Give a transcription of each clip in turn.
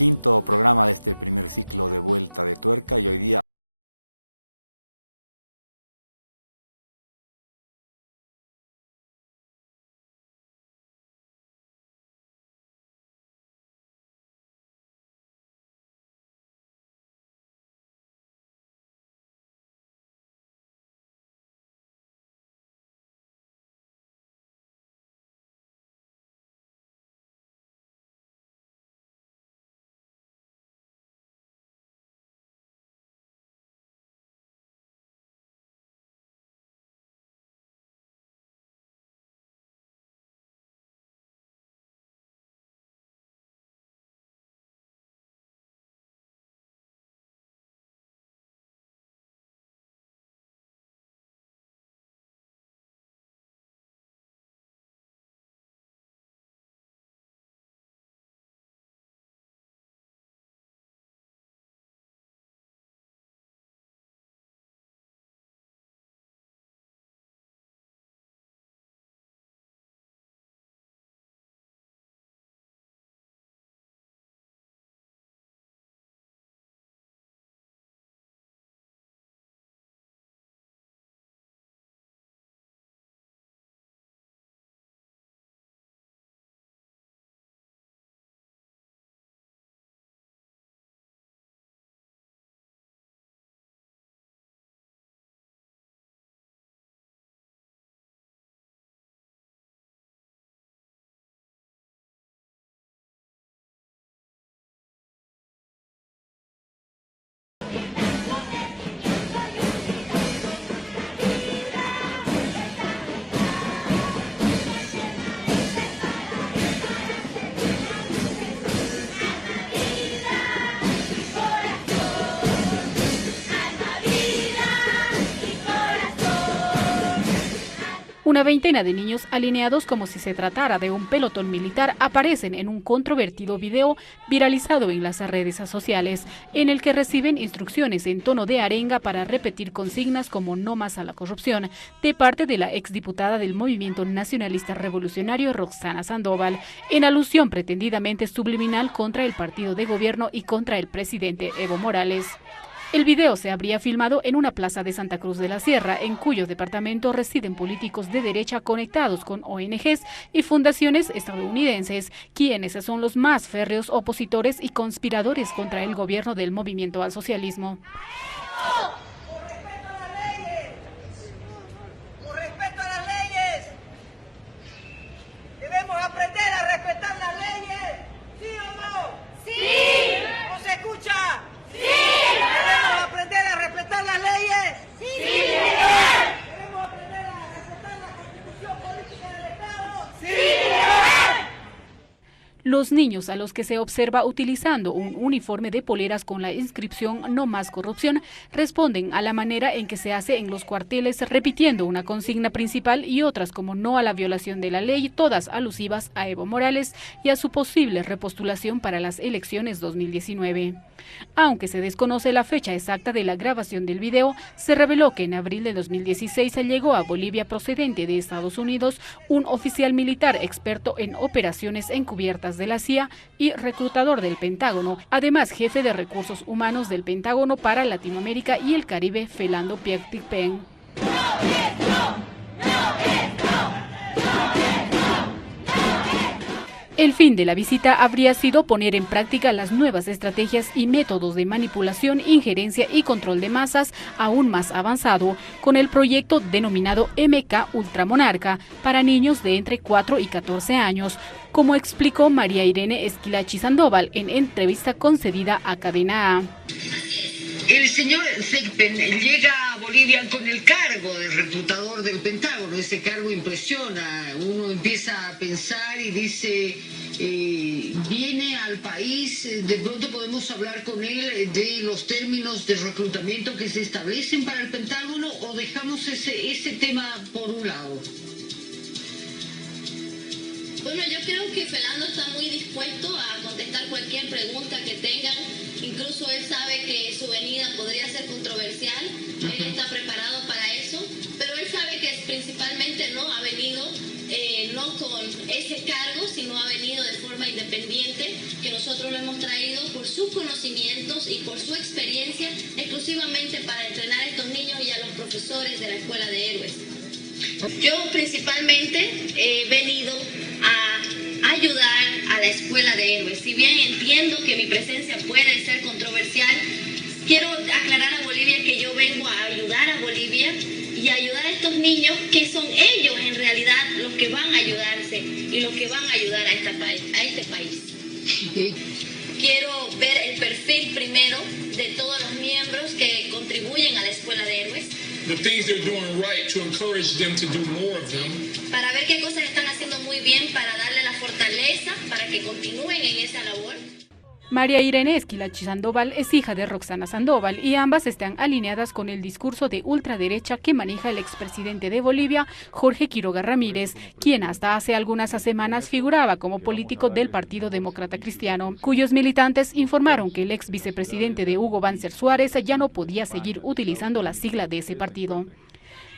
quinto programa de este primer ciclo de Vuelta de Tuerca y hoy día Una veintena de niños alineados como si se tratara de un pelotón militar aparecen en un controvertido video viralizado en las redes sociales, en el que reciben instrucciones en tono de arenga para repetir consignas como "no más a la corrupción", de parte de la exdiputada del Movimiento Nacionalista Revolucionario Roxana Sandoval, en alusión pretendidamente subliminal contra el partido de gobierno y contra el presidente Evo Morales. El video se habría filmado en una plaza de Santa Cruz de la Sierra, en cuyo departamento residen políticos de derecha conectados con ONGs y fundaciones estadounidenses, quienes son los más férreos opositores y conspiradores contra el gobierno del movimiento al socialismo. Los niños, a los que se observa utilizando un uniforme de poleras con la inscripción "no más corrupción", responden a la manera en que se hace en los cuarteles, repitiendo una consigna principal y otras como "no a la violación de la ley", todas alusivas a Evo Morales y a su posible repostulación para las elecciones 2019. Aunque se desconoce la fecha exacta de la grabación del video, se reveló que en abril de 2016 llegó a Bolivia, procedente de Estados Unidos, un oficial militar experto en operaciones encubiertas de la CIA y reclutador del Pentágono, además jefe de recursos humanos del Pentágono para Latinoamérica y el Caribe, Philando Piektikpen. El fin de la visita habría sido poner en práctica las nuevas estrategias y métodos de manipulación, injerencia y control de masas aún más avanzado, con el proyecto denominado MK Ultramonarca para niños de entre 4 y 14 años, como explicó María Irene Esquilachi Sandoval en entrevista concedida a Cadena A. El señor Thigpen llega a Bolivia con el cargo de reclutador del Pentágono. Ese cargo impresiona. Uno empieza a pensar y dice, viene al país, de pronto podemos hablar con él de los términos de reclutamiento que se establecen para el Pentágono, o dejamos ese tema por un lado. Bueno, yo creo que Philando está muy dispuesto a contestar cualquier pregunta que tengan. Incluso él sabe que su venida podría ser controversial. Él está preparado para eso. Pero él sabe que principalmente no ha venido no con ese cargo, sino ha venido de forma independiente, que nosotros lo hemos traído sus conocimientos y por su experiencia exclusivamente para entrenar a estos niños y a los profesores de la Escuela de Héroes. Yo principalmente he venido a ayudar a la Escuela de Héroes. Si bien entiendo que mi presencia puede ser controversial, quiero aclarar a Bolivia que yo vengo a ayudar a Bolivia y ayudar a estos niños que son ellos en realidad los que van a ayudarse y los que van a ayudar a este país. Quiero ver el perfil primero de todos los miembros que contribuyen a la Escuela de Héroes. The things they're doing right, to encourage them to do more of them. Para ver qué cosas están haciendo muy bien, para darle la fortaleza, para que continúen en esa labor. María Irene Esquilachi Sandoval es hija de Roxana Sandoval y ambas están alineadas con el discurso de ultraderecha que maneja el expresidente de Bolivia, Jorge Quiroga Ramírez, quien hasta hace algunas semanas figuraba como político del Partido Demócrata Cristiano, cuyos militantes informaron que el ex vicepresidente de Hugo Banzer Suárez ya no podía seguir utilizando la sigla de ese partido.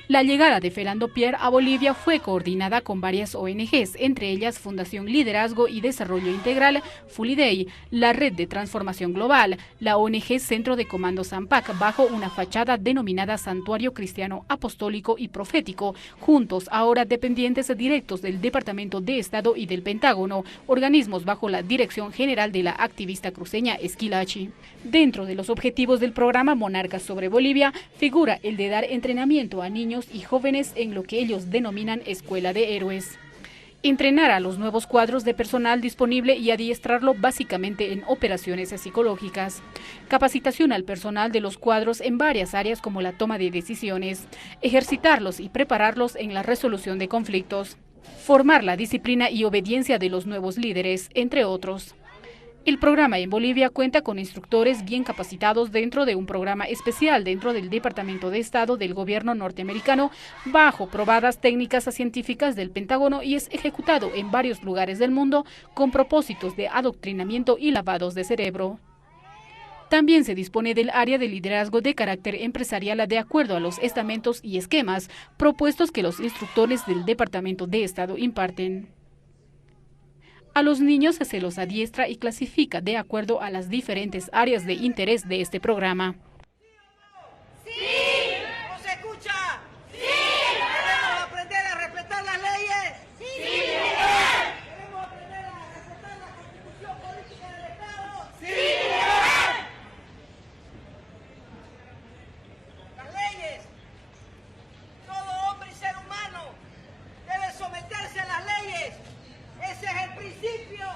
La llegada de Philando Pierre a Bolivia fue coordinada con varias ONGs, entre ellas Fundación Liderazgo y Desarrollo Integral, Fulidei, la Red de Transformación Global, la ONG Centro de Comando Zampac, bajo una fachada denominada Santuario Cristiano Apostólico y Profético, juntos ahora dependientes directos del Departamento de Estado y del Pentágono, organismos bajo la dirección general de la activista cruceña Esquilachi. Dentro de los objetivos del programa Monarcas sobre Bolivia, figura el de dar entrenamiento a niños y jóvenes en lo que ellos denominan Escuela de Héroes. Entrenar a los nuevos cuadros de personal disponible y adiestrarlo básicamente en operaciones psicológicas. Capacitación al personal de los cuadros en varias áreas como la toma de decisiones. Ejercitarlos y prepararlos en la resolución de conflictos. Formar la disciplina y obediencia de los nuevos líderes, entre otros. El programa en Bolivia cuenta con instructores bien capacitados dentro de un programa especial dentro del Departamento de Estado del gobierno norteamericano, bajo probadas técnicas científicas del Pentágono y es ejecutado en varios lugares del mundo con propósitos de adoctrinamiento y lavados de cerebro. También se dispone del área de liderazgo de carácter empresarial de acuerdo a los estamentos y esquemas propuestos que los instructores del Departamento de Estado imparten. A los niños se los adiestra y clasifica de acuerdo a las diferentes áreas de interés de este programa. ¡Sí! ¿Nos escucha? ¡Sí! ¿Queremos aprender a respetar las leyes? ¡Sí! ¿Queremos aprender a respetar la Constitución Política del Estado? ¡Sí! Las leyes. Todo hombre y ser humano debe someterse a las leyes. Ese es el principio.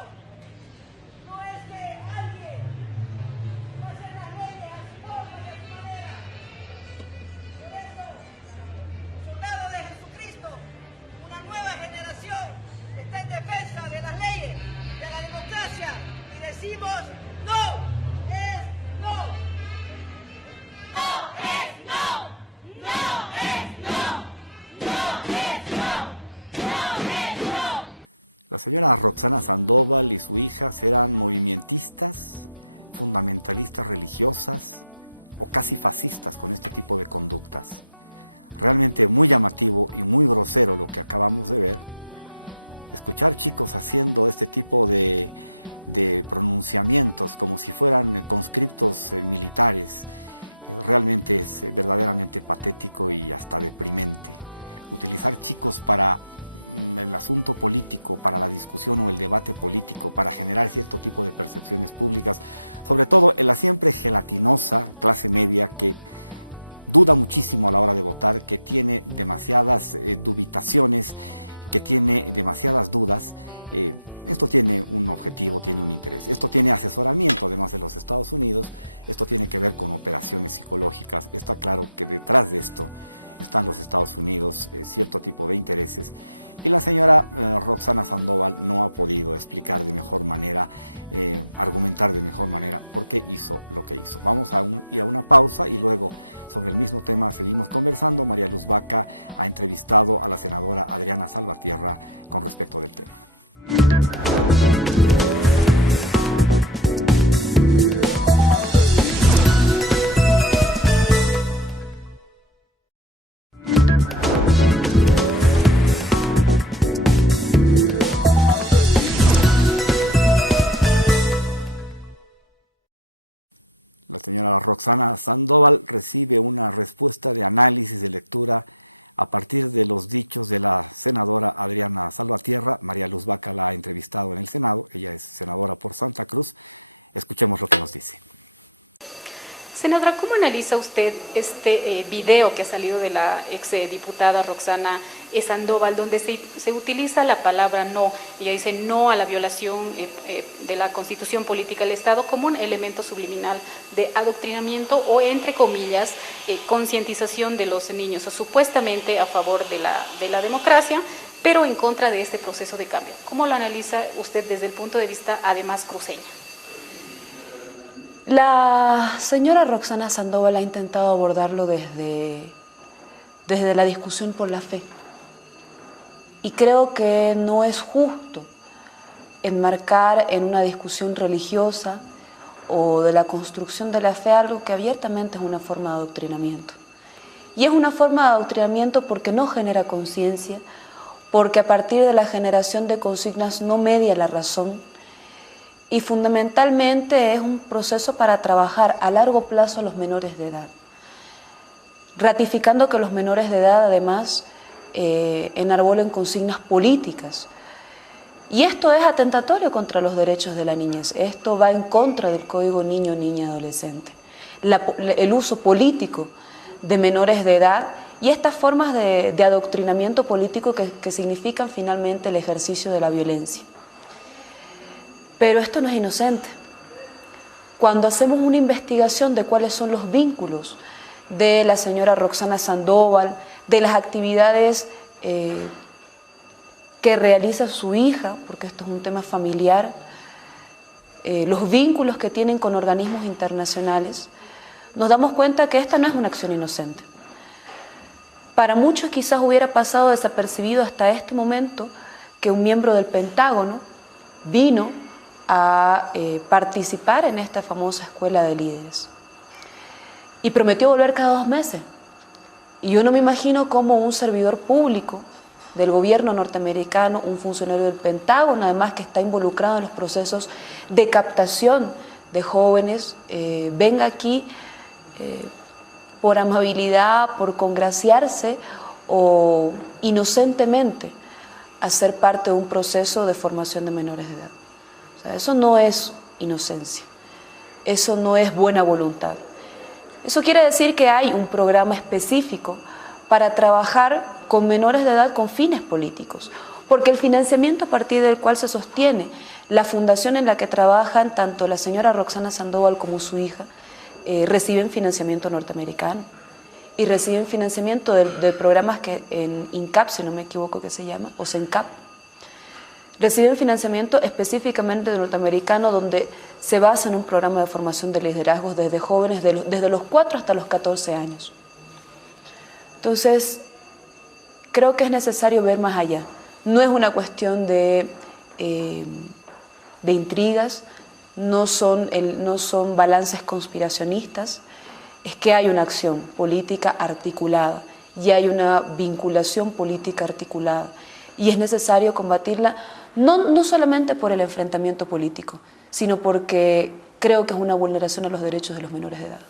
No es que alguien va a hacer las leyes a su forma y a su manera. Por eso, soldados de Jesucristo, una nueva generación está en defensa de las leyes, de la democracia, y decimos no es no. No es no. No es no. No es no. No es no. La señora Roxana Sandoval y su hija eran movimentistas, fundamentalistas religiosas o casi fascistas con este tipo de conductas. Realmente muy llamativo y muy grosero lo que acabamos de ver. Escuchar chicos haciendo este tipo de pronunciamientos como si fueran conscriptos militares, realmente es verdaderamente patético y hasta deprimente. Utilizar chicos para el asunto político, para la discusión o el debate político, para generar cierto tipo de percepciones públicas, sobre todo en la siempre gelatinosa clase media que duda muchísimo a la hora de votar, que tiene demasiadas dubitaciones, que tiene demasiadas dudas. Esto tiene un objetivo, tiene un interés. Esto tiene asesoramiento, además de los Estados Unidos. Esto tiene que ver con operaciones psicológicas. Está claro que detrás de esto están los Estados Unidos, cierto tipo de intereses. Y la señora Roxana Sandoval no ha podido explicar de mejor manera, argumentar de mejor manera por qué hizo lo que hizo. Vamos a ir a una pausa y luego sobre el mismo tema seguimos conversando. María Luz Vaca ha entrevistado a la senadora Adriana Salvatierra con respecto del tema. señora Roxana Sandoval recibe una respuesta de análisis, de lectura, a partir de los dichos de la senadora Adriana Salvatierra. María Luz Vaca la ha entrevistado en el Senado, ella es senadora por Santa Cruz. Escuchemos lo que nos dice. Senadora, ¿cómo analiza usted este video que ha salido de la exdiputada Roxana Sandoval, donde se utiliza la palabra no? Ella dice no a la violación de la Constitución Política del Estado como un elemento subliminal de adoctrinamiento o, entre comillas, concientización de los niños, o supuestamente a favor de la democracia, pero en contra de este proceso de cambio. ¿Cómo lo analiza usted desde el punto de vista, además, cruceño? La señora Roxana Sandoval ha intentado abordarlo desde la discusión por la fe. Y creo que no es justo enmarcar en una discusión religiosa o de la construcción de la fe algo que abiertamente es una forma de adoctrinamiento. Y es una forma de adoctrinamiento porque no genera conciencia, porque a partir de la generación de consignas no media la razón, y fundamentalmente es un proceso para trabajar a largo plazo a los menores de edad, ratificando que los menores de edad además enarbolen consignas políticas. Y esto es atentatorio contra los derechos de la niñez, esto va en contra del Código Niño, Niña, Adolescente. El uso político de menores de edad y estas formas de adoctrinamiento político que significan finalmente el ejercicio de la violencia. Pero esto no es inocente. Cuando hacemos una investigación de cuáles son los vínculos de la señora Roxana Sandoval, de las actividades que realiza su hija, porque esto es un tema familiar, los vínculos que tienen con organismos internacionales, nos damos cuenta que esta no es una acción inocente. Para muchos quizás hubiera pasado desapercibido hasta este momento que un miembro del Pentágono vino a participar en esta famosa escuela de líderes y prometió volver cada 2 meses. Y yo no me imagino cómo un servidor público del gobierno norteamericano, un funcionario del Pentágono, además que está involucrado en los procesos de captación de jóvenes, venga aquí por amabilidad, por congraciarse o inocentemente a ser parte de un proceso de formación de menores de edad. O sea, eso no es inocencia, eso no es buena voluntad. Eso quiere decir que hay un programa específico para trabajar con menores de edad con fines políticos, porque el financiamiento a partir del cual se sostiene la fundación en la que trabajan tanto la señora Roxana Sandoval como su hija, reciben financiamiento norteamericano y reciben financiamiento de programas que en INCAP, si no me equivoco que se llama, o CENCAP, reciben financiamiento específicamente de norteamericano donde se basa en un programa de formación de liderazgos desde jóvenes, desde los 4 hasta los 14 años. Entonces, creo que es necesario ver más allá. No es una cuestión de intrigas, no son balances conspiracionistas, es que hay una acción política articulada y hay una vinculación política articulada y es necesario combatirla no solamente por el enfrentamiento político, sino porque creo que es una vulneración a los derechos de los menores de edad.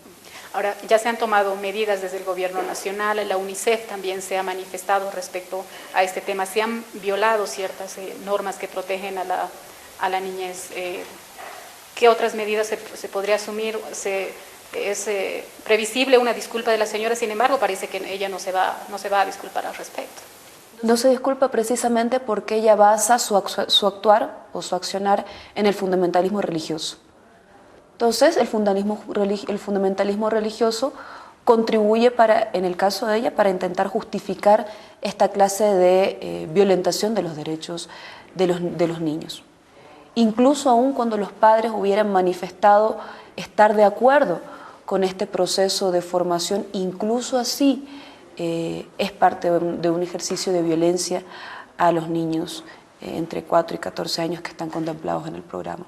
Ahora, ya se han tomado medidas desde el gobierno nacional, la UNICEF también se ha manifestado respecto a este tema, se han violado ciertas normas que protegen a la niñez. ¿Qué otras medidas se podría asumir? Es previsible una disculpa de la señora, sin embargo, parece que ella no se va a disculpar al respecto. No se disculpa precisamente porque ella basa su actuar o su accionar en el fundamentalismo religioso. Entonces, el fundamentalismo religioso contribuye en el caso de ella, para intentar justificar esta clase de violentación de los derechos de los niños. Incluso aún cuando los padres hubieran manifestado estar de acuerdo con este proceso de formación, incluso así es parte de un ejercicio de violencia a los niños entre 4 y 14 años que están contemplados en el programa.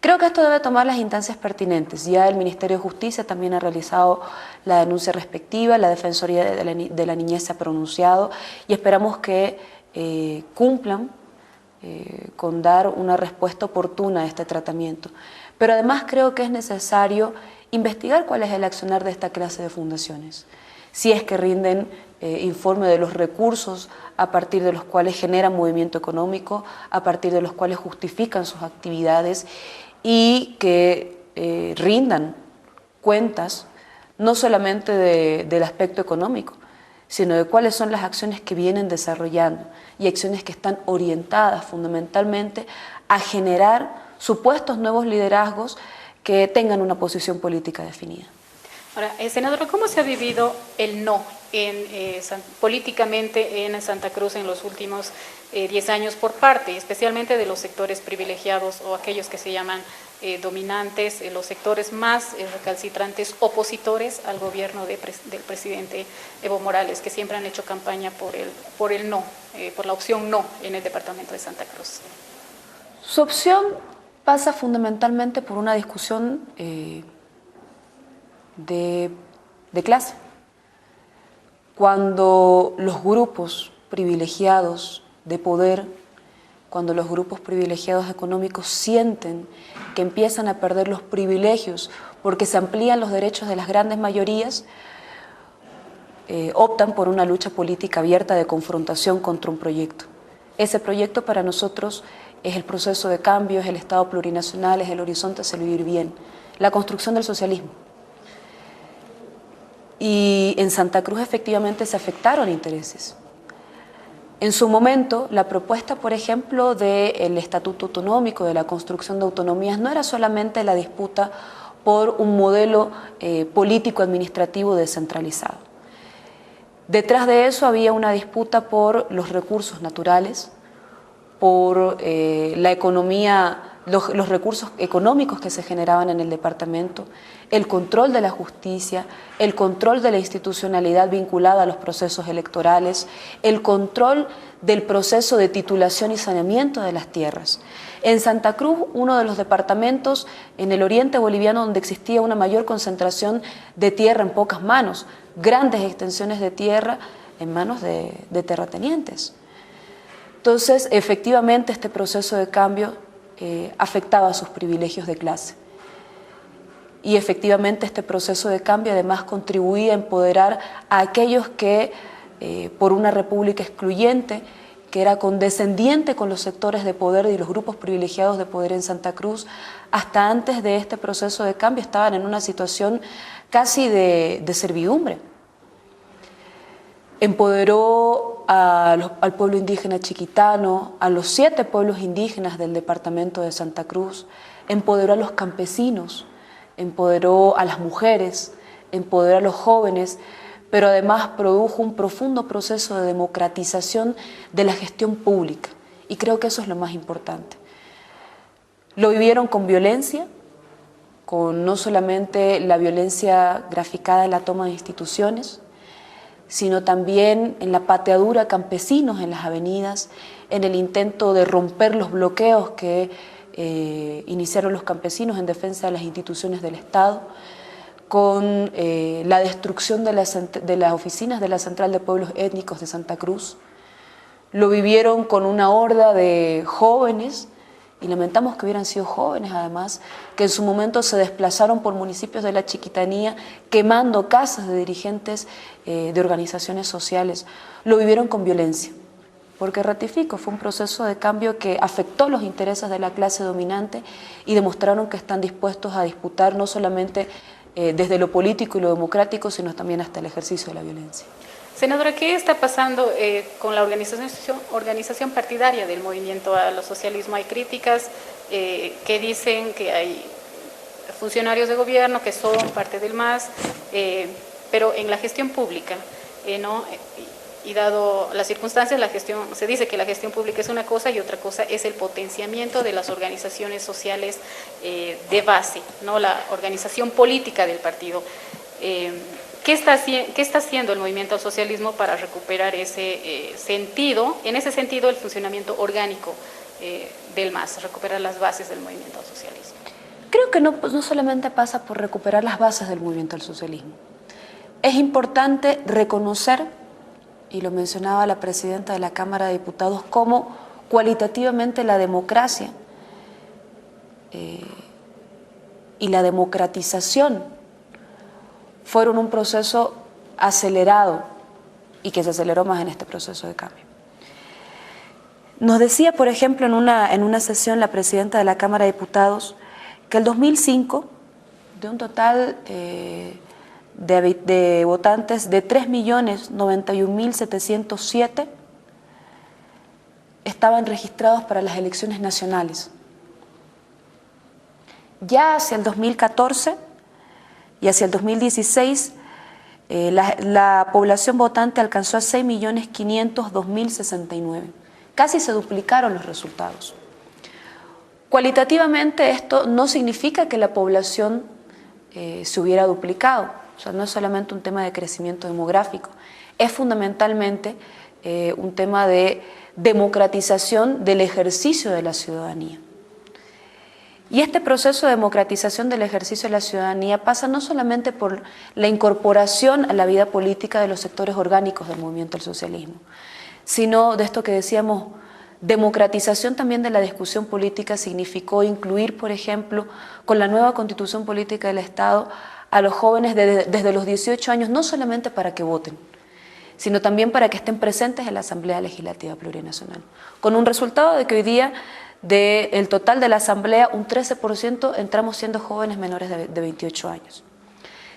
Creo que esto debe tomar las instancias pertinentes. Ya el Ministerio de Justicia también ha realizado la denuncia respectiva, la Defensoría de la Niñez se ha pronunciado y esperamos que cumplan con dar una respuesta oportuna a este tratamiento. Pero además creo que es necesario investigar cuál es el accionar de esta clase de fundaciones. Si es que rinden informe de los recursos a partir de los cuales generan movimiento económico, a partir de los cuales justifican sus actividades y que rindan cuentas no solamente del aspecto económico, sino de cuáles son las acciones que vienen desarrollando y acciones que están orientadas fundamentalmente a generar supuestos nuevos liderazgos que tengan una posición política definida. Ahora, senadora, ¿cómo se ha vivido el no políticamente en Santa Cruz en los últimos 10 años por parte, especialmente de los sectores privilegiados o aquellos que se llaman dominantes, los sectores más recalcitrantes, opositores al gobierno del presidente Evo Morales, que siempre han hecho campaña por el no, por la opción no en el departamento de Santa Cruz? Su opción pasa fundamentalmente por una discusión de clase. Cuando los grupos privilegiados de poder, cuando los grupos privilegiados económicos sienten que empiezan a perder los privilegios porque se amplían los derechos de las grandes mayorías, optan por una lucha política abierta de confrontación contra un proyecto. Ese proyecto para nosotros es el proceso de cambio, es el Estado plurinacional, es el horizonte hacia el vivir bien, la construcción del socialismo. Y en Santa Cruz efectivamente se afectaron intereses. En su momento, la propuesta, por ejemplo, del Estatuto Autonómico, de la construcción de autonomías, no era solamente la disputa por un modelo político-administrativo descentralizado. Detrás de eso había una disputa por los recursos naturales, por la economía, los recursos económicos que se generaban en el departamento, el control de la justicia, el control de la institucionalidad vinculada a los procesos electorales, el control del proceso de titulación y saneamiento de las tierras. En Santa Cruz, uno de los departamentos en el oriente boliviano donde existía una mayor concentración de tierra en pocas manos, grandes extensiones de tierra en manos de terratenientes. Entonces, efectivamente, este proceso de cambio afectaba a sus privilegios de clase. Y efectivamente este proceso de cambio además contribuía a empoderar a aquellos que, por una república excluyente, que era condescendiente con los sectores de poder y los grupos privilegiados de poder en Santa Cruz, hasta antes de este proceso de cambio estaban en una situación casi de servidumbre. Empoderó al pueblo indígena chiquitano, a los 7 pueblos indígenas del departamento de Santa Cruz, empoderó a los campesinos, empoderó a las mujeres, empoderó a los jóvenes, pero además produjo un profundo proceso de democratización de la gestión pública. Y creo que eso es lo más importante. Lo vivieron con violencia, con no solamente la violencia graficada en la toma de instituciones, sino también en la pateadura a campesinos en las avenidas, en el intento de romper los bloqueos que iniciaron los campesinos en defensa de las instituciones del Estado, con la destrucción de las oficinas de la Central de Pueblos Étnicos de Santa Cruz. Lo vivieron con una horda de jóvenes, y lamentamos que hubieran sido jóvenes además, que en su momento se desplazaron por municipios de la Chiquitanía quemando casas de dirigentes de organizaciones sociales. Lo vivieron con violencia, porque ratifico, fue un proceso de cambio que afectó los intereses de la clase dominante y demostraron que están dispuestos a disputar no solamente desde lo político y lo democrático, sino también hasta el ejercicio de la violencia. Senadora, ¿qué está pasando con la organización partidaria del movimiento al socialismo? Hay críticas que dicen que hay funcionarios de gobierno que son parte del MAS, pero en la gestión pública, ¿no? Y dado las circunstancias, se dice que la gestión pública es una cosa y otra cosa es el potenciamiento de las organizaciones sociales de base, ¿no? La organización política del partido. ¿Qué está haciendo el movimiento al socialismo para recuperar ese sentido, en ese sentido el funcionamiento orgánico del MAS, recuperar las bases del movimiento al socialismo? Creo que no solamente pasa por recuperar las bases del movimiento al socialismo. Es importante reconocer, y lo mencionaba la presidenta de la Cámara de Diputados, cómo cualitativamente la democracia y la democratización fueron un proceso acelerado y que se aceleró más en este proceso de cambio. Nos decía, por ejemplo, en una sesión la presidenta de la Cámara de Diputados que el 2005, de un total de votantes de 3.091.707, estaban registrados para las elecciones nacionales. Ya hacia el 2014 y hacia el 2016, la población votante alcanzó a 6.502.069. Casi se duplicaron los resultados. Cualitativamente esto no significa que la población se hubiera duplicado. O sea, no es solamente un tema de crecimiento demográfico, es fundamentalmente un tema de democratización del ejercicio de la ciudadanía. Y este proceso de democratización del ejercicio de la ciudadanía pasa no solamente por la incorporación a la vida política de los sectores orgánicos del movimiento del socialismo, sino de esto que decíamos, democratización también de la discusión política significó incluir, por ejemplo, con la nueva Constitución Política del Estado, a los jóvenes desde los 18 años, no solamente para que voten, sino también para que estén presentes en la Asamblea Legislativa Plurinacional, con un resultado de que hoy día, del total de la Asamblea, un 13% entramos siendo jóvenes menores de 28 años.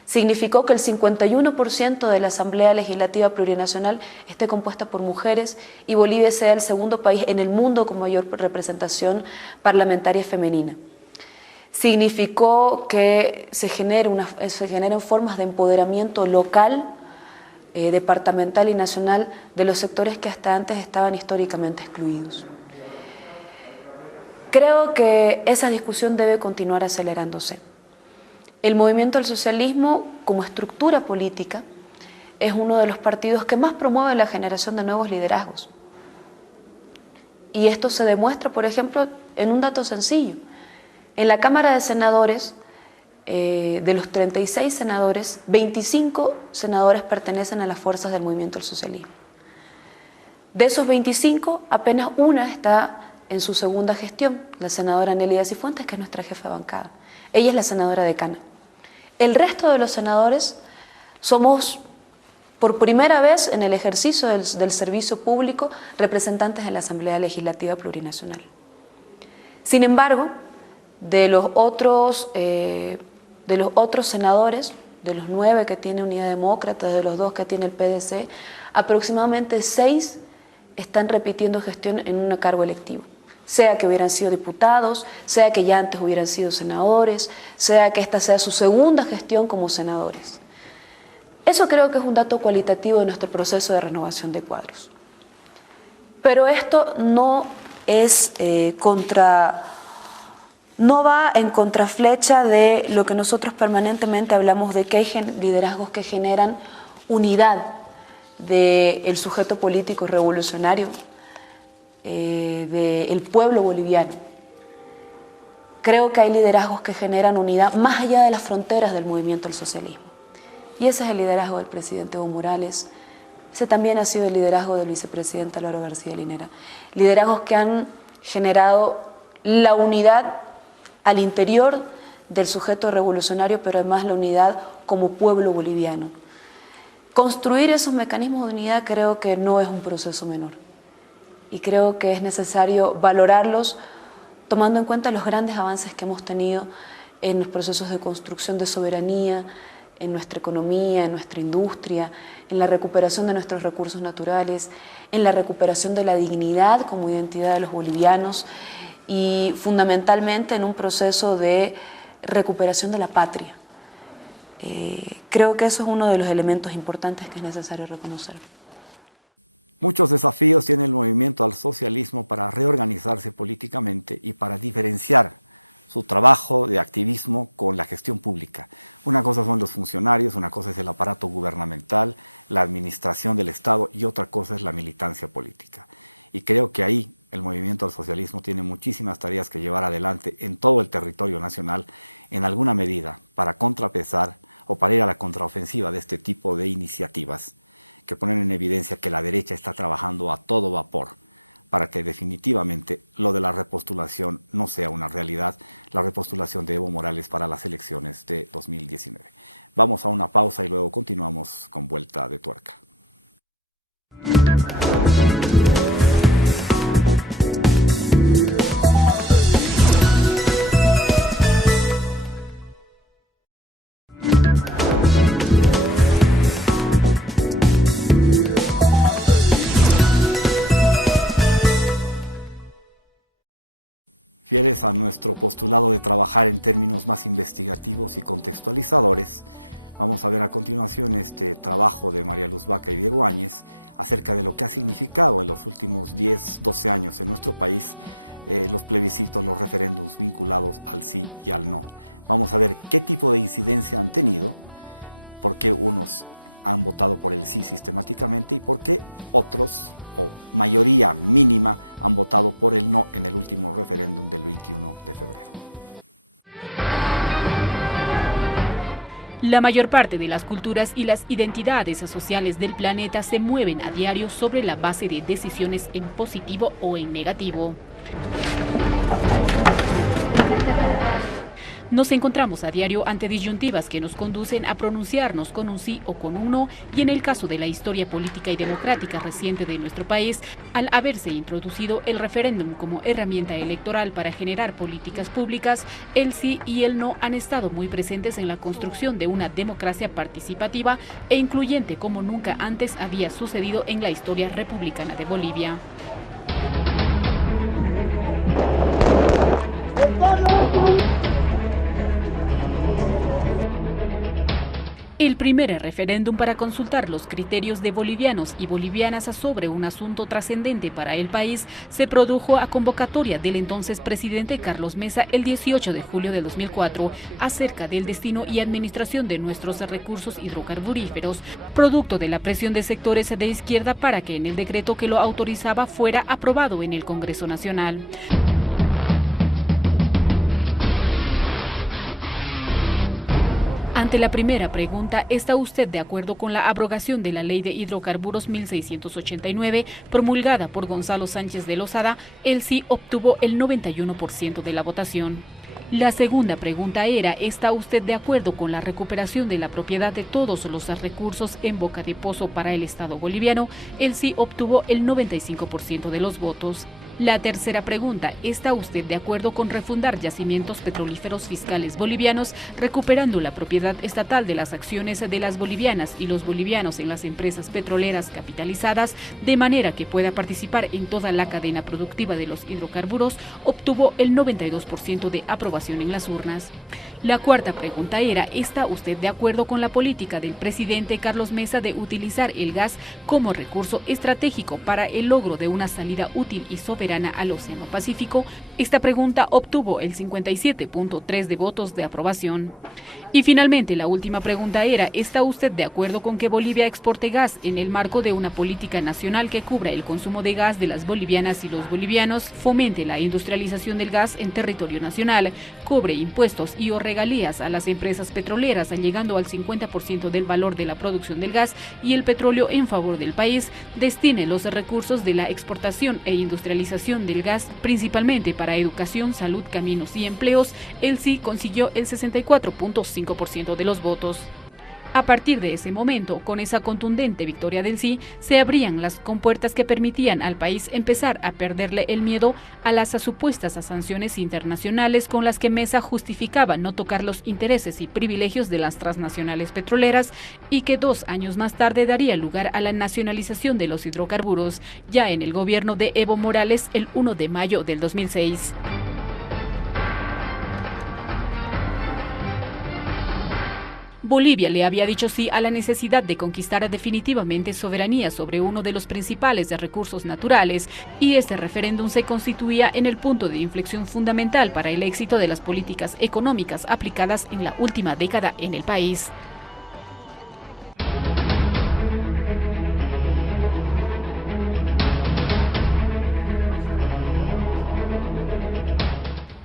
Significó que el 51% de la Asamblea Legislativa Plurinacional esté compuesta por mujeres y Bolivia sea el segundo país en el mundo con mayor representación parlamentaria femenina. Significó que se generen formas de empoderamiento local, departamental y nacional de los sectores que hasta antes estaban históricamente excluidos. Creo que esa discusión debe continuar acelerándose. El movimiento del socialismo, como estructura política, es uno de los partidos que más promueve la generación de nuevos liderazgos. Y esto se demuestra, por ejemplo, en un dato sencillo. En la Cámara de Senadores, de los 36 senadores, 25 senadores pertenecen a las fuerzas del movimiento del socialismo. De esos 25, apenas una está en su segunda gestión, la senadora Nelida Cifuentes, que es nuestra jefa de bancada. Ella es la senadora decana. El resto de los senadores somos, por primera vez en el ejercicio del servicio público, representantes de la Asamblea Legislativa Plurinacional. Sin embargo, de los otros senadores, de los 9 que tiene Unidad Demócrata, de los 2 que tiene el PDC, aproximadamente 6 están repitiendo gestión en un cargo electivo. Sea que hubieran sido diputados, sea que ya antes hubieran sido senadores, sea que esta sea su segunda gestión como senadores. Eso creo que es un dato cualitativo de nuestro proceso de renovación de cuadros. Pero esto no va en contraflecha de lo que nosotros permanentemente hablamos de que hay liderazgos que generan unidad del sujeto político revolucionario, del pueblo boliviano. Creo que hay liderazgos que generan unidad más allá de las fronteras del movimiento del socialismo. Y ese es el liderazgo del presidente Evo Morales. Ese también ha sido el liderazgo del vicepresidente Álvaro García Linera. Liderazgos que han generado la unidad al interior del sujeto revolucionario, pero además la unidad como pueblo boliviano. Construir esos mecanismos de unidad creo que no es un proceso menor. Y creo que es necesario valorarlos tomando en cuenta los grandes avances que hemos tenido en los procesos de construcción de soberanía, en nuestra economía, en nuestra industria, en la recuperación de nuestros recursos naturales, en la recuperación de la dignidad como identidad de los bolivianos y fundamentalmente en un proceso de recuperación de la patria. Creo que eso es uno de los elementos importantes que es necesario reconocer. Muchos desafíos tiene el movimiento al socialismo para reorganizarse políticamente y para diferenciar su trabajo de activismo con la gestión pública. Una cosa son los funcionarios, una cosa es el aparato gubernamental, la administración del Estado y otra cosa es la militancia política. Y creo que ahí el movimiento al socialismo tiene muchísimas tareas que llevar adelante en todo el territorio nacional en alguna medida para contrapesar o para ir a la contraofensiva de este tipo de iniciativas que ponen en evidencia que la derecha está trabajando a todo vapor para que definitivamente lo de la repostulación no sea una realidad, la repostulación de Evo Morales para las elecciones de 2019. Vamos a una pausa y luego continuamos con Vuelta de Tuerca. Fieles a nuestro postulado de trabajar en términos más investigativos y contextualizadores, vamos a ver a continuación este trabajo de María Luz Vaca y Diego Áñez acerca de lo que ha significado en los últimos 10, 12 años en nuestro país los plebiscitos, los referéndums vinculados al sí y al no. Vamos a ver qué tipo de incidencia han tenido, por qué unos han votado por el sí sistemáticamente y por qué otros, o mayoría mínima, han votado por el no en el último referéndum del 21 de febrero. La mayor parte de las culturas y las identidades sociales del planeta se mueven a diario sobre la base de decisiones en positivo o en negativo. Nos encontramos a diario ante disyuntivas que nos conducen a pronunciarnos con un sí o con un no, y en el caso de la historia política y democrática reciente de nuestro país, al haberse introducido el referéndum como herramienta electoral para generar políticas públicas, el sí y el no han estado muy presentes en la construcción de una democracia participativa e incluyente como nunca antes había sucedido en la historia republicana de Bolivia. El primer referéndum para consultar los criterios de bolivianos y bolivianas sobre un asunto trascendente para el país se produjo a convocatoria del entonces presidente Carlos Mesa el 18 de julio de 2004 acerca del destino y administración de nuestros recursos hidrocarburíferos, producto de la presión de sectores de izquierda para que en el decreto que lo autorizaba fuera aprobado en el Congreso Nacional. Ante la primera pregunta, ¿está usted de acuerdo con la abrogación de la Ley de Hidrocarburos 1689 promulgada por Gonzalo Sánchez de Lozada? El sí obtuvo el 91% de la votación. La segunda pregunta era, ¿está usted de acuerdo con la recuperación de la propiedad de todos los recursos en boca de pozo para el Estado boliviano? El sí obtuvo el 95% de los votos. La tercera pregunta, ¿está usted de acuerdo con refundar yacimientos petrolíferos fiscales bolivianos, recuperando la propiedad estatal de las acciones de las bolivianas y los bolivianos en las empresas petroleras capitalizadas, de manera que pueda participar en toda la cadena productiva de los hidrocarburos? Obtuvo el 92% de aprobación en las urnas. La cuarta pregunta era, ¿está usted de acuerdo con la política del presidente Carlos Mesa de utilizar el gas como recurso estratégico para el logro de una salida útil y soberana al Océano Pacífico? Esta pregunta obtuvo el 57.3% de votos de aprobación. Y finalmente, la última pregunta era, ¿está usted de acuerdo con que Bolivia exporte gas en el marco de una política nacional que cubra el consumo de gas de las bolivianas y los bolivianos, fomente la industrialización del gas en territorio nacional, cobre impuestos y o regalías a las empresas petroleras, llegando al 50% del valor de la producción del gas y el petróleo en favor del país, destine los recursos de la exportación e industrialización del gas principalmente para educación, salud, caminos y empleos? El sí consiguió el 64.5% de los votos. A partir de ese momento, con esa contundente victoria del sí, se abrían las compuertas que permitían al país empezar a perderle el miedo a las supuestas sanciones internacionales con las que Mesa justificaba no tocar los intereses y privilegios de las transnacionales petroleras, y que 2 años más tarde daría lugar a la nacionalización de los hidrocarburos, ya en el gobierno de Evo Morales el 1 de mayo del 2006. Bolivia le había dicho sí a la necesidad de conquistar definitivamente soberanía sobre uno de los principales recursos naturales, y este referéndum se constituía en el punto de inflexión fundamental para el éxito de las políticas económicas aplicadas en la última década en el país.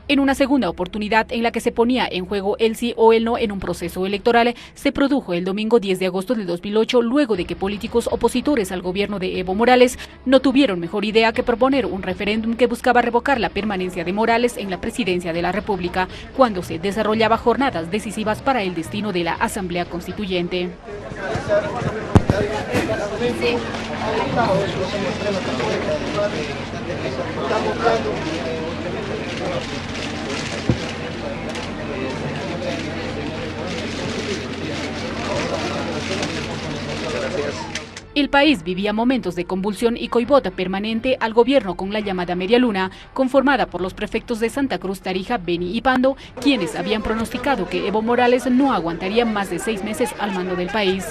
En una segunda oportunidad en la que se ponía en juego el sí o el no en un proceso electoral, se produjo el domingo 10 de agosto de 2008, luego de que políticos opositores al gobierno de Evo Morales no tuvieron mejor idea que proponer un referéndum que buscaba revocar la permanencia de Morales en la presidencia de la República, cuando se desarrollaba jornadas decisivas para el destino de la Asamblea Constituyente. El país vivía momentos de convulsión y coibota permanente al gobierno con la llamada Media Luna, conformada por los prefectos de Santa Cruz, Tarija, Beni y Pando, quienes habían pronosticado que Evo Morales no aguantaría más de 6 meses al mando del país.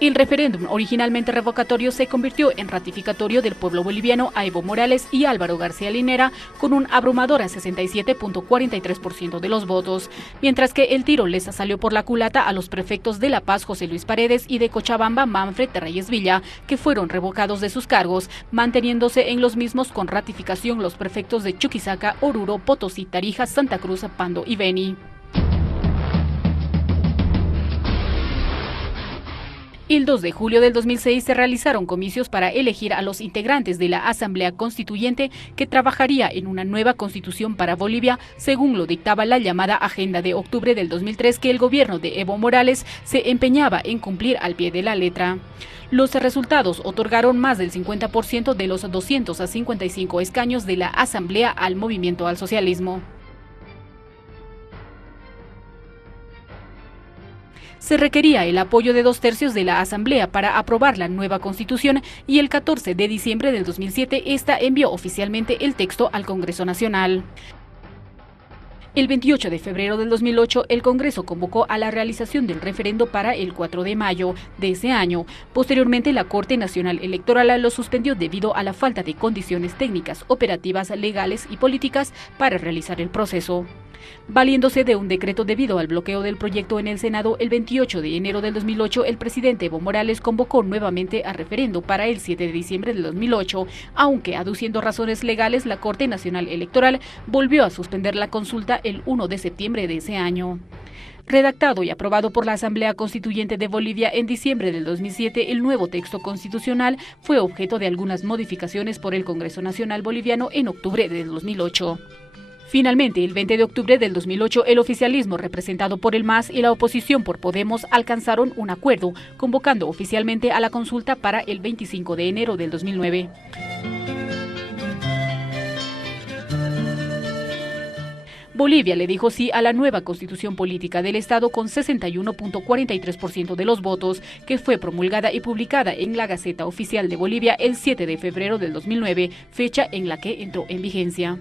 El referéndum, originalmente revocatorio, se convirtió en ratificatorio del pueblo boliviano a Evo Morales y Álvaro García Linera con un abrumador 67.43% de los votos, mientras que el tiro les salió por la culata a los prefectos de La Paz, José Luis Paredes, y de Cochabamba, Manfred Reyes Villa, que fueron revocados de sus cargos, manteniéndose en los mismos con ratificación los prefectos de Chuquisaca, Oruro, Potosí, Tarija, Santa Cruz, Pando y Beni. El 2 de julio del 2006 se realizaron comicios para elegir a los integrantes de la Asamblea Constituyente que trabajaría en una nueva constitución para Bolivia, según lo dictaba la llamada Agenda de octubre del 2003 que el gobierno de Evo Morales se empeñaba en cumplir al pie de la letra. Los resultados otorgaron más del 50% de los 255 escaños de la Asamblea al Movimiento al Socialismo. Se requería el apoyo de 2/3 de la Asamblea para aprobar la nueva Constitución y el 14 de diciembre del 2007 esta envió oficialmente el texto al Congreso Nacional. El 28 de febrero del 2008, el Congreso convocó a la realización del referendo para el 4 de mayo de ese año. Posteriormente, la Corte Nacional Electoral lo suspendió debido a la falta de condiciones técnicas, operativas, legales y políticas para realizar el proceso. Valiéndose de un decreto debido al bloqueo del proyecto en el Senado, el 28 de enero del 2008, el presidente Evo Morales convocó nuevamente a referendo para el 7 de diciembre del 2008, aunque aduciendo razones legales, la Corte Nacional Electoral volvió a suspender la consulta el 1 de septiembre de ese año. Redactado y aprobado por la Asamblea Constituyente de Bolivia en diciembre del 2007, el nuevo texto constitucional fue objeto de algunas modificaciones por el Congreso Nacional Boliviano en octubre del 2008. Finalmente, el 20 de octubre del 2008, el oficialismo representado por el MAS y la oposición por Podemos alcanzaron un acuerdo, convocando oficialmente a la consulta para el 25 de enero del 2009. Bolivia le dijo sí a la nueva Constitución Política del Estado con 61.43% de los votos, que fue promulgada y publicada en la Gaceta Oficial de Bolivia el 7 de febrero del 2009, fecha en la que entró en vigencia.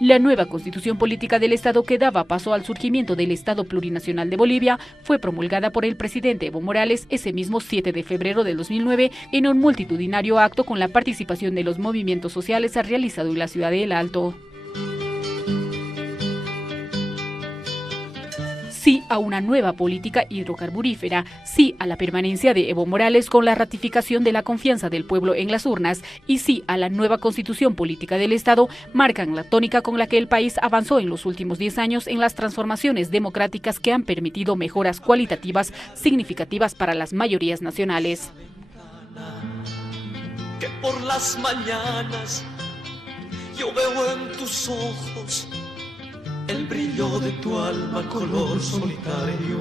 La nueva Constitución Política del Estado, que daba paso al surgimiento del Estado Plurinacional de Bolivia, fue promulgada por el presidente Evo Morales ese mismo 7 de febrero del 2009 en un multitudinario acto con la participación de los movimientos sociales realizado en la ciudad de El Alto. Sí a una nueva política hidrocarburífera, sí a la permanencia de Evo Morales con la ratificación de la confianza del pueblo en las urnas y sí a la nueva Constitución Política del Estado marcan la tónica con la que el país avanzó en los últimos 10 años en las transformaciones democráticas que han permitido mejoras cualitativas significativas para las mayorías nacionales. Que por las mañanas yo veo en tus ojos el brillo de tu alma color solitario.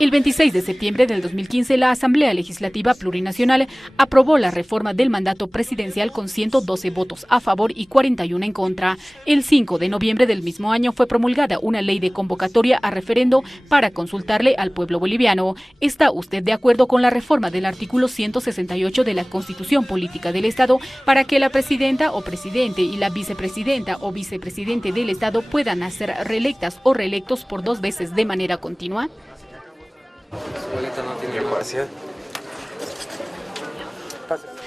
El 26 de septiembre del 2015, la Asamblea Legislativa Plurinacional aprobó la reforma del mandato presidencial con 112 votos a favor y 41 en contra. El 5 de noviembre del mismo año fue promulgada una ley de convocatoria a referendo para consultarle al pueblo boliviano. ¿Está usted de acuerdo con la reforma del artículo 168 de la Constitución Política del Estado para que la presidenta o presidente y la vicepresidenta o vicepresidente del Estado puedan ser reelectas o reelectos por 2 veces de manera continua?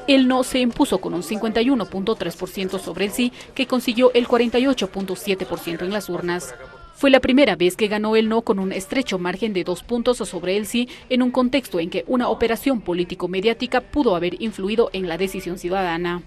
El no se impuso con un 51.3% sobre el sí, que consiguió el 48.7% en las urnas. Fue la primera vez que ganó el no con un estrecho margen de 2 puntos sobre el sí, en un contexto en que una operación político-mediática pudo haber influido en la decisión ciudadana.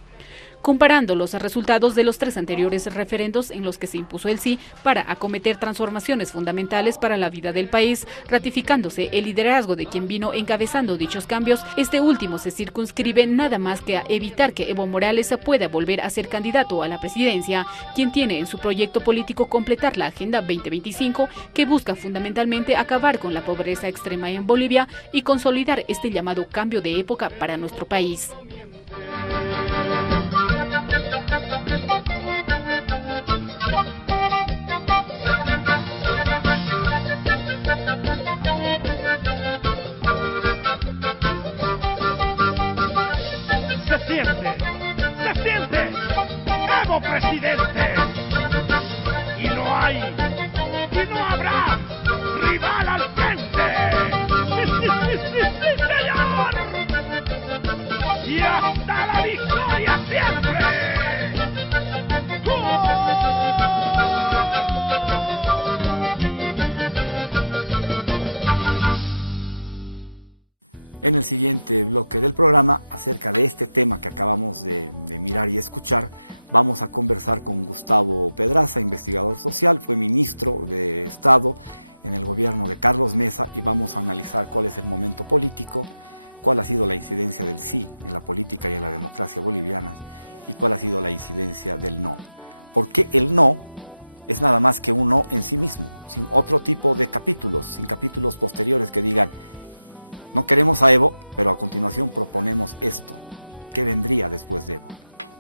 Comparando los resultados de los 3 anteriores referendos en los que se impuso el sí para acometer transformaciones fundamentales para la vida del país, ratificándose el liderazgo de quien vino encabezando dichos cambios, este último se circunscribe nada más que a evitar que Evo Morales pueda volver a ser candidato a la presidencia, quien tiene en su proyecto político completar la Agenda 2025, que busca fundamentalmente acabar con la pobreza extrema en Bolivia y consolidar este llamado cambio de época para nuestro país. Se siente, Evo presidente, y no hay, y no habrá rival al frente. Sí, señor, y hasta la victoria siempre. En el siguiente bloque del programa, acerca de este tema que acabamos de mirar y escuchar, vamos a conversar con Gustavo Pedraza, investigador social, fue ministro de Estado en el gobierno de Carlos Mesa, y vamos a analizar cuál es el momento político, cuál ha sido la incidencia del sí en la política y en la democracia boliviana, y cuál ha sido la incidencia del no. Porque el no es nada más que un no en sí mismo, sin otro tipo de capítulos, sin capítulos posteriores que digan: no queremos a Evo, pero a continuación proponemos esto. ¿Qué vendría después de Evo?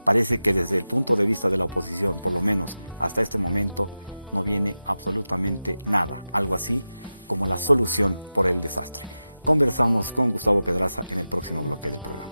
Parece que desde el punto de vista de la oposición, por lo menos hasta este momento, no viene absolutamente nada. Algo así como la solución por el desastre. Conversamos con Gustavo Pedraza en el próximo bloque del programa.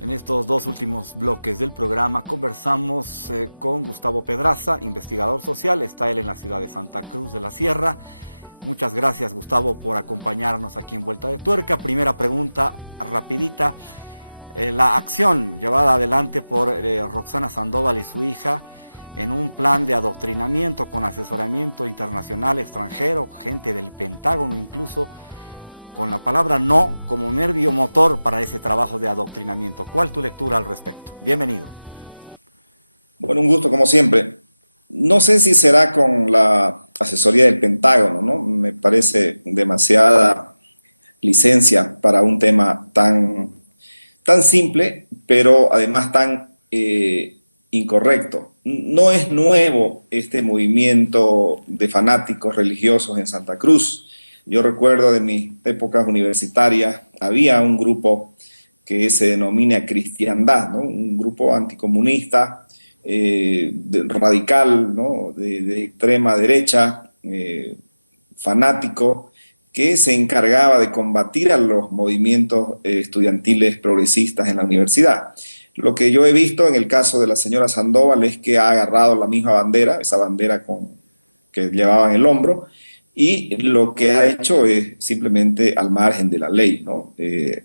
En estos 2 últimos bloques del programa conversamos con Gustavo Pedraza, investigador social. Está él en la ciudad de Santa Cruz de la Sierra. Muchas gracias, Gustavo, por acompañarnos aquí en Vuelta de Tuerca. Primera pregunta rapidita. La acción llevada adelante por Roxana Sandoval y su hija en un plan de adoctrinamiento con asesoramiento internacional, extranjero, gente del Pentágono incluso, con la palabra no como nervio motor para ese trabajo de adoctrinamiento. ¿Cuál tu lectura al respecto? Bienvenido. Bueno, un gusto como siempre. No sé si será con la asesoría del Pentágono, ¿no? Me parece demasiada licencia para un tema tan simple, pero además tan incorrecto. No es nuevo este movimiento de fanáticos religiosos en Santa Cruz. Yo recuerdo de mis épocas universitarias, había un grupo que se denomina Cristiandad, ¿no? Un grupo anticomunista, radical, ¿no? de extrema derecha, fanático, que se encargaba de combatir a los movimientos estudiantiles progresistas en la universidad. Lo que yo he visto en el caso de la señora Sandoval es que ha agarrado la misma bandera, esa bandera que llevaba en el hombro, y lo que ha hecho es simplemente al margen de la ley, ¿no?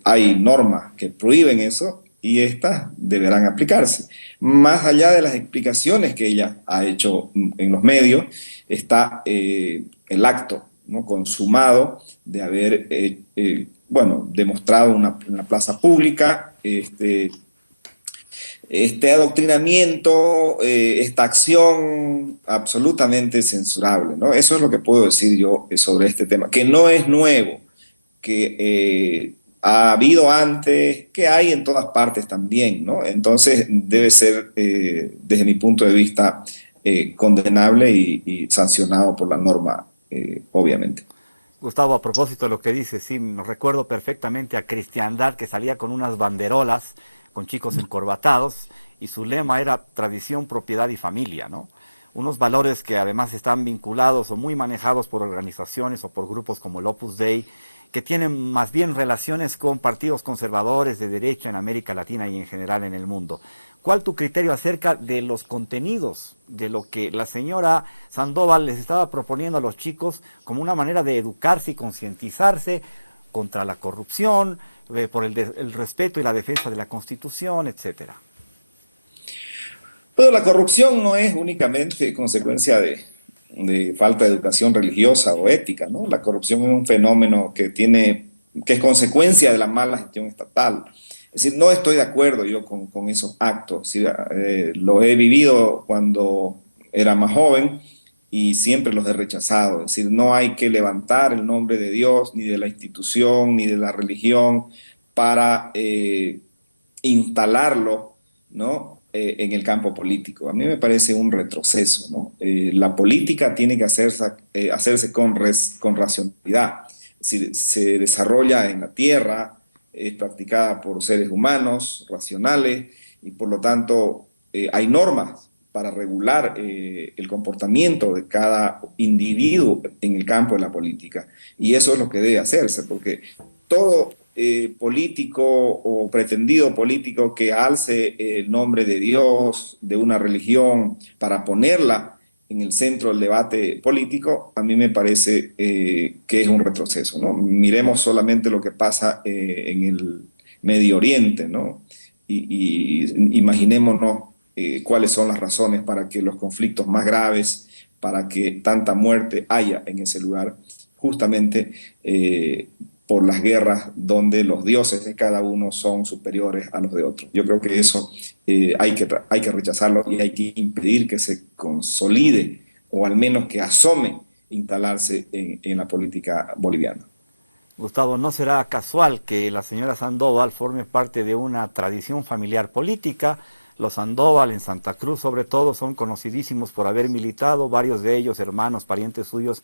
Hay normas que prohíben eso y estas deberán aplicarse. Más allá de las explicaciones que ella ha hecho en los medios, está el acto, ¿no? consumado de haber demostrado en la plaza pública este adoctrinamiento, esta acción absolutamente censurable, ¿no? Eso es lo que puedo decir yo sobre este tema, que no es nuevo, que ha habido antes, que hay en todas partes también, ¿no? Entonces debe ser, desde mi punto de vista, condenable y sancionado por la norma, obviamente. Gustavo, a propósito de lo que dices, sí, nos recuerdo perfectamente a Cristiandad, que salía con unas banderolas con chicos encorbatados, y su lema era tradición, propiedad y familia, ¿no? Unos valores que además están vinculados o muy manejados por organizaciones o por grupos como el Opus Dei, que tienen más bien relaciones con partidos conservadores de derecha en América Latina y en general en el mundo. ¿Cuál tu criterio acerca de los contenidos de lo que la señora Sandoval les estaba proponiendo a los chicos como una manera de educarse y concientizarse contra la corrupción, por el respeto y la defensa de la Constitución, etcétera? Pero la corrupción no es únicamente consecuencia de falta de educación religiosa o ética, ¿no? La corrupción es un fenómeno que es consecuencia de la mala gestión estatal. Es decir, no estoy de acuerdo yo con esos actos. ¿Sí? Lo he vivido cuando era más joven y siempre los he rechazado. Es decir, no hay que levantar el nombre de Dios, ni de la institución, ni de la religión para instalarlo, ¿no? En el campo político. A mí me parece un retroceso, ¿no? La política tiene que hacerse con racionalidad. Es decir, se desarrolla en la tierra, es practicada por seres humanos, racionales, y por lo tanto hay normas para regular el comportamiento de cada individuo en el campo de la política. Y eso es lo que debe hacerse, porque todo político o pretendido político que alce el nombre de Dios, de una religión, para ponerla en el centro del debate político, a mí me parece que es un retroceso, ¿no? Miremos solamente lo que pasa en el Medio Oriente, ¿no? Y imaginémonos cuáles son las razones para que los conflictos más graves, para que tanta muerte haya en ese lugar, justamente por las guerras donde los dioses de cada uno son superiores a los de otros. Yo creo que eso hay que rechazarlo y hay que impedir que se consolide o al menos que asome instalarse en la política boliviana. Gustavo, ¿no será casual que la señora Sandoval forme parte de una tradición familiar política? Los Sandoval en Santa Cruz, sobre todo, son conocidísimos por haber militado, varios de ellos hermanos, parientes suyos,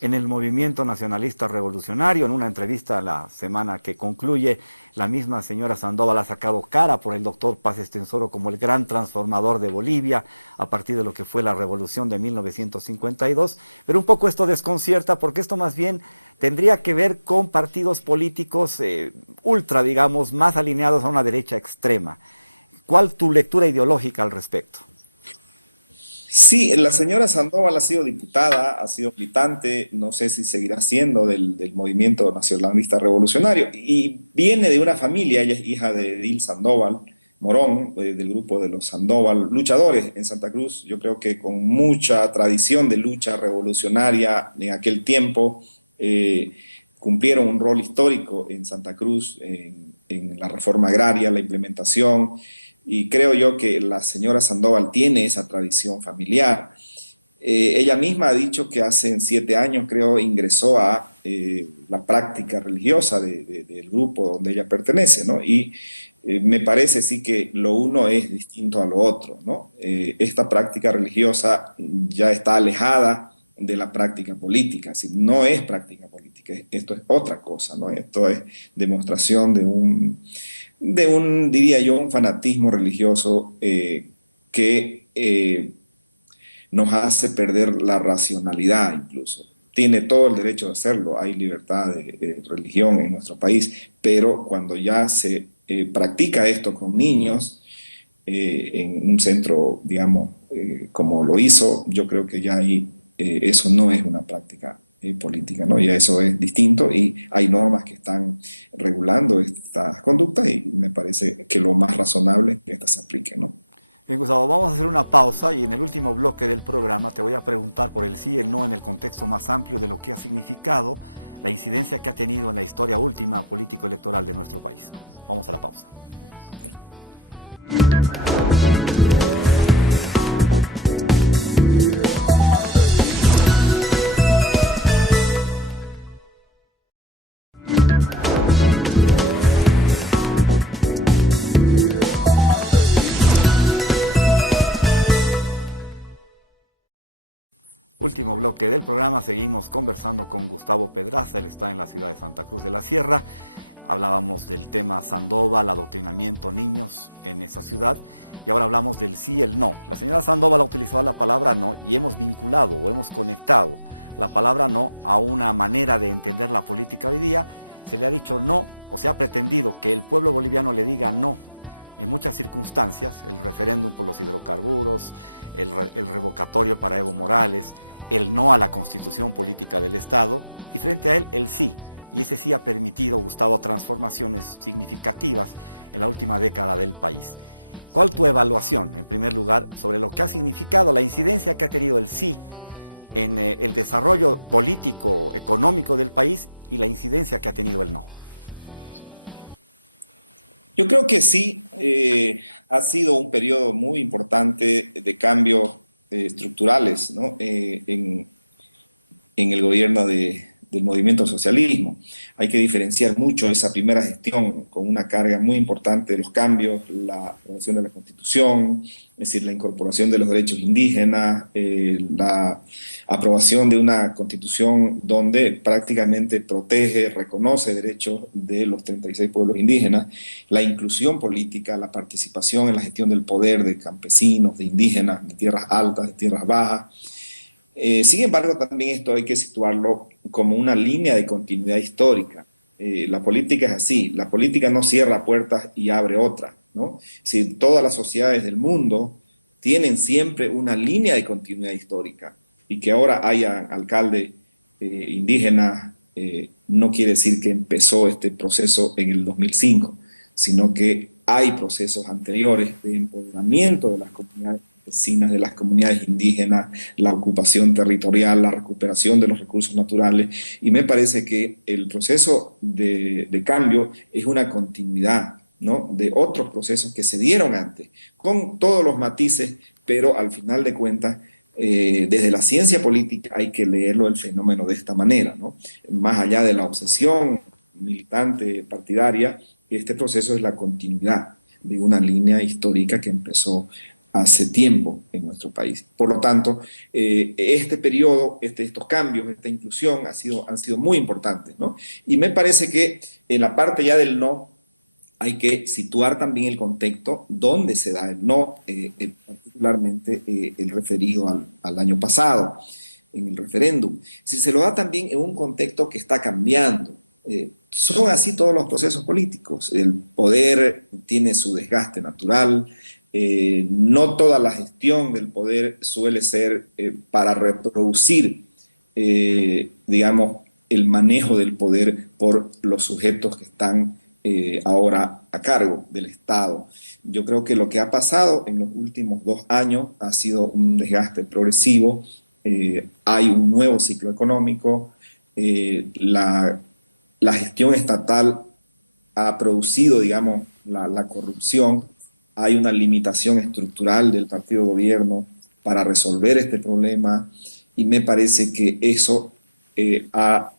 en el movimiento nacionalista revolucionario. En una entrevista la semana que concluye, la misma señora Sandoval ha sacado cara por el doctor Paz Estenssoro como el gran transformador de Bolivia a partir de lo que fue la revolución de 1952. Pero un poco esto desconcierta porque esto más bien tendría que ver con partidos políticos ultra, digamos, más alineados a una derecha extrema. ¿Cuál tu lectura ideológica al respecto? Sí, la señora Sandoval ha sido diputada, ha sido militante, no sé si seguirá siendo del movimiento nacionalista revolucionario, y viene de una familia, ella es hija de Edil Sandoval Morón, del grupo de los Sandoval, luchadores en Santa Cruz, yo creo que con mucha tradición de lucha revolucionaria en aquel tiempo, cumplieron un rol histórico en Santa Cruz, en la reforma agraria, la implementación. Y creo yo que la señora Sandoval tiene esa tradición familiar. Ella misma ha dicho que hace 7 años, creo, ingresó a la práctica religiosa del grupo donde ella pertenece, ¿no? Y me parece sí que lo uno es distinto a lo otro, ¿no? Esta práctica religiosa ya está alejada de la práctica política, así, no es práctica política, esto es otra cosa, ¿no? Esto es demostración de un, diría yo, un fanatismo religioso que nos hace perder la racionalidad incluso. Tiene todo el derecho de hacerlo, hay libertad de religión en nuestro país, pero cuando ya se practica esto con niños en un centro, digamos, como lo hizo, yo creo que ya ahí eso no es una práctica política, ¿no? Ya eso es distinto y hay normas que están regulando estas conductas y me parece que lo más razonable es que estas se apliquen, ¿no? Bien, Gustavo, vamos a hacer una pausa y en el último bloque del programa te voy a preguntar por el sí y el no en el contexto más amplio de lo que ha significado la incidencia que ha tenido en la historia última político-electoral de nuestro país. Vamos a la pausa. Último bloque del programa, seguimos conversando con Gustavo Pedraza, él está en la ciudad de Santa Cruz de la Sierra. Hablábamos del tema Sandoval, adoctrinamiento niños en esa ciudad, y ahora hablamos del sí y el no. La señora Sandoval ha utilizado la palabra no y hemos vinculado o hemos conectado la palabra no a una manera de entender la política hoy día se le ha dicho no, o se ha pretendido que el pueblo boliviano le diga no en muchas circunstancias, el referéndum por los hidrocarburos, el revocatorio para Evo Morales, el no a la constitución política del Estado, y frente a él el sí, y ese sí ha permitido, Gustavo, transformaciones significativas en la última década del país. ¿Cuál tu evaluación, en primer lugar, sobre lo que ha significado la incidencia que ha tenido el sí en el desarrollo político, económico del país y la incidencia que ha tenido el no? Yo creo que sí, ha sido un periodo muy importante de cambios estructurales, ¿no? En el gobierno del movimiento socialismo. Hay que diferenciar mucho esa primera gestión con una carga muy importante de los cambios, la aprobación de la Constitución, es decir, la incorporación de los derechos indígenas, la aprobación de una Constitución donde prácticamente protege, reconoce derechos de los 36 pueblos indígenas, la inclusión política, la participación en la gestión del poder de campesinos, de indígenas, de tierras altas, de tierras bajas. Sin embargo, también esto hay que situarlo como una línea de continuidad histórica. La política es así, la política no cierra puertas y abre otras, ¿no? Si todas las sociedades del mundo tienen siempre una línea de continuidad histórica, y que ahora haya alcaldes indígenas no quiere decir que empezó este proceso en el 2005, sino que hay procesos anteriores de empoderamiento de las comunidades campesinas, de las comunidades indígenas, la ocupación territorial, la recuperación de los recursos naturales, y me parece que el proceso de cambio es una continuidad, ¿no?, de otros procesos que se dieron antes, con todos los matices, pero al final de cuentas, desde la ciencia política hay que leerlo el fenómeno de esta manera, ¿no? Más allá de la obsesión militante partidaria, este proceso es la continuidad de una línea histórica que empezó hace tiempo en nuestro país. Por lo tanto, este periodo, estos cambios, esta inclusión han sido muy importantes, ¿no? Y me parece que en la parte ya del no hay que situar también el contexto donde se da el no, particularmente el referido al año pasado, en el referéndum. Si se lo da también en un contexto que está cambiando. Son así todos los procesos políticos. El poder tiene su desgaste natural. No toda la gestión del poder suele ser para reproducir, digamos, el manejo del poder por los sujetos que están ahora a cargo del Estado. Yo creo que lo que ha pasado en los últimos 2 años ha sido un desgaste progresivo. Hay un nuevo ciclo económico. La gestión estatal ha producido, digamos, la corrupción. Hay una limitación estructural del partido gobierno para resolver este problema, y me parece que eso ha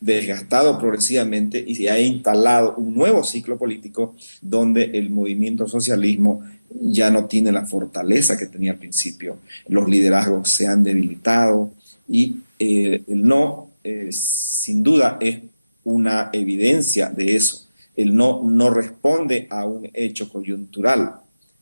desgastado progresivamente y se ha instalado un nuevo ciclo político donde el movimiento socialismo ya no tiene la fortaleza que tenía al principio. Los liderazgos se han debilitado y el no, sin duda, es una evidencia de eso. El no responde a un hecho coyuntural.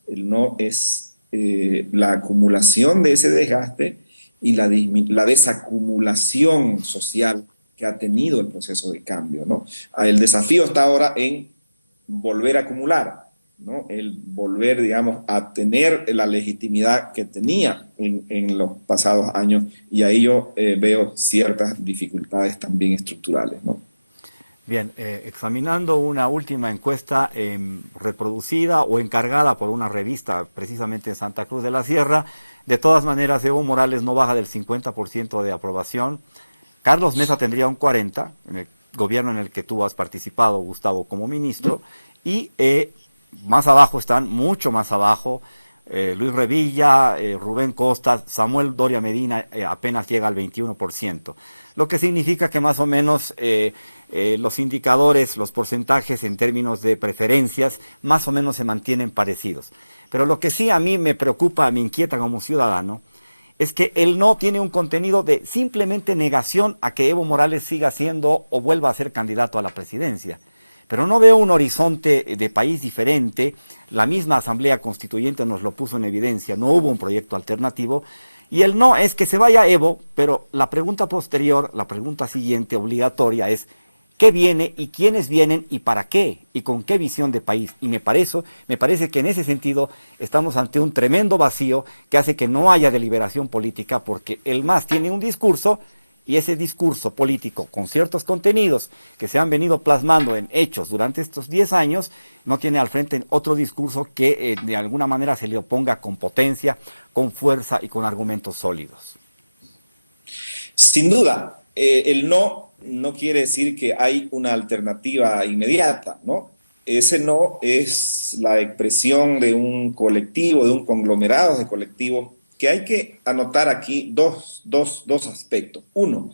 El no es la acumulación de ese desgaste y la desacumulación social que ha tenido el proceso de cambio, ¿no? El desafío está ahora en volver a acumular, ¿no? El volver, digamos, a tener la legitimidad que tenía en los pasados años, y ahí yo veo ciertas dificultades también estructurales, ¿no? Bien, examinando una última encuesta reproducida o encargada por una revista precisamente en Santa Cruz de la Sierra, de todas maneras Evo Morales no baja del 50% de aprobación. Carlos Mesa tendría un 40% en el gobierno en el que tú has participado, Gustavo, como ministro, y más abajo están, mucho más abajo, Luis Revilla, Rubén Costa, Samuel Doria Medina apenas llega al 21%, lo que significa que más o menos los indicadores, los porcentajes en términos de preferencias, más o menos se mantienen parecidos. Pero lo que sí a mí me preocupa, me inquieta como ciudadano, es que el no tiene un contenido de simplemente negación a que Evo Morales siga siendo o vuelva a ser candidato a la presidencia. Pero no veo un horizonte de país diferente. La misma Asamblea Constituyente nos lo puso en evidencia, no hubo un proyecto alternativo. Y el no es que se vaya Evo, pero la pregunta posterior, la pregunta siguiente obligatoria es, qué viene y quiénes vienen y para qué y con qué visión de país. Y me parece que en ese sentido estamos ante un tremendo vacío que hace que no haya deliberación política, porque el MAS tiene un discurso, y ese discurso político con ciertos contenidos que se han venido plasmando en hechos durante estos 10 años, no tiene al frente otro discurso que de alguna manera se le oponga con potencia, con fuerza y con argumentos sólidos. Sin duda, el no quiere decir que hay una alternativa inmediata, ¿no? Ese no es la expresión de un colectivo, de un conglomerado de colectivos, que hay que anotar aquí dos aspectos. Uno,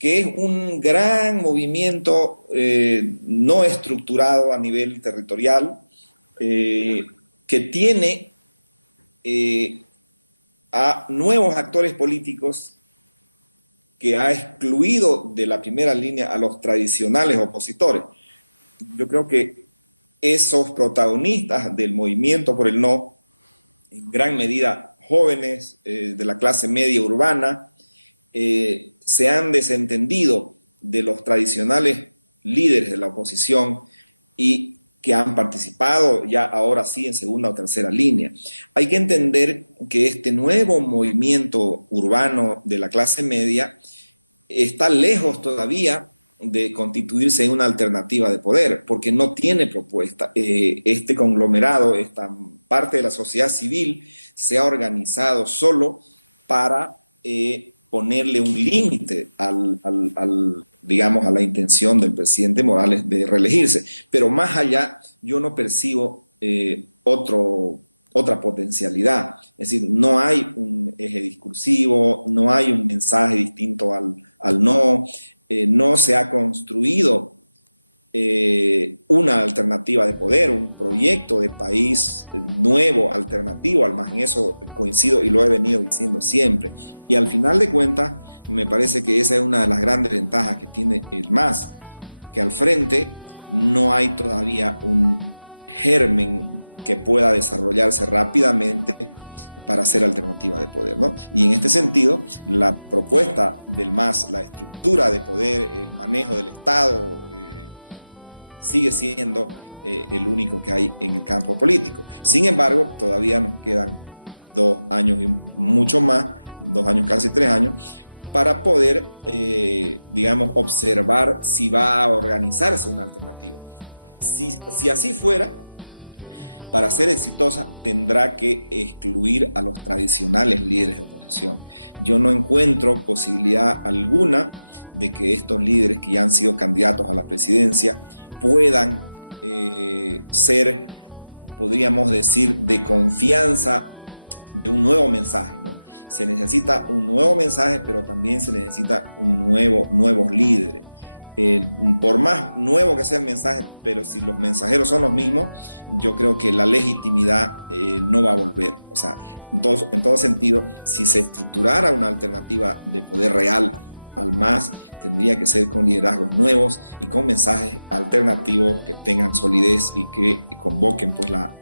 que es un gran movimiento no estructurado a nivel territorial, que tiene a nuevos actores políticos, que ha excluido de la primera línea a los tradicionales opositores. Yo creo que esos protagonistas del movimiento por el no, en gran medida jóvenes de la clase media urbana, se han desentendido de los tradicionales líderes de la oposición y que han participado ya ahora sí en segunda o tercera línea. Hay que entender que este nuevo movimiento urbano de la clase media está lejos todavía de constituirse en una alternativa de poder, porque no tiene propuesta. Este conglomerado, esta parte de la sociedad civil, se ha organizado solo para ponerle un límite digamos, a la intención del presidente Morales de reelegirse. Pero más allá, yo no percibo otra potencialidad. Es decir, no hay un eje discursivo, no hay un mensaje distinto al no, no se ha construido una alternativa de poder, un proyecto de país nuevo, alternativo, al más en eso coincido y lo he venido diciendo siempre. Y al final de cuentas, me parece que esa es una de las grandes ventajas que tiene el MAS, que al frente no hay todavía un germen que pueda desarrollarse rápidamente para ser alternativa de poder, ¿no? Y en este sentido, la propuesta del MAS, la estructura de poder, el manejo del Estado, sigue siendo el único que hay en el campo político. Sin embargo, todavía nos quedan 2 años y mucho más, 2 años, casi 3 años, para poder, digamos, observar si va a organizarse una alternativa. Si así fuera, para ser exitosa tendrá que excluir a los tradicionales líderes de oposición. Yo no encuentro posibilidad alguna de que estos líderes que ya han sido candidatos a la presidencia puedan ser, podríamos decir, de confianza de un nuevo mensaje, ¿no? Se necesita un nuevo mensaje, pero también se necesita nuevos líderes. Por más nuevo que sea el mensaje, pero si los mensajeros son los mismos, yo creo que la legitimidad no va a volver. O sea, en todo sentido, si se estructurara una alternativa de poder real al MAS, tendría que ser con liderazgos nuevos y con mensajes alternativos que tengan solidez y que convoquen pues la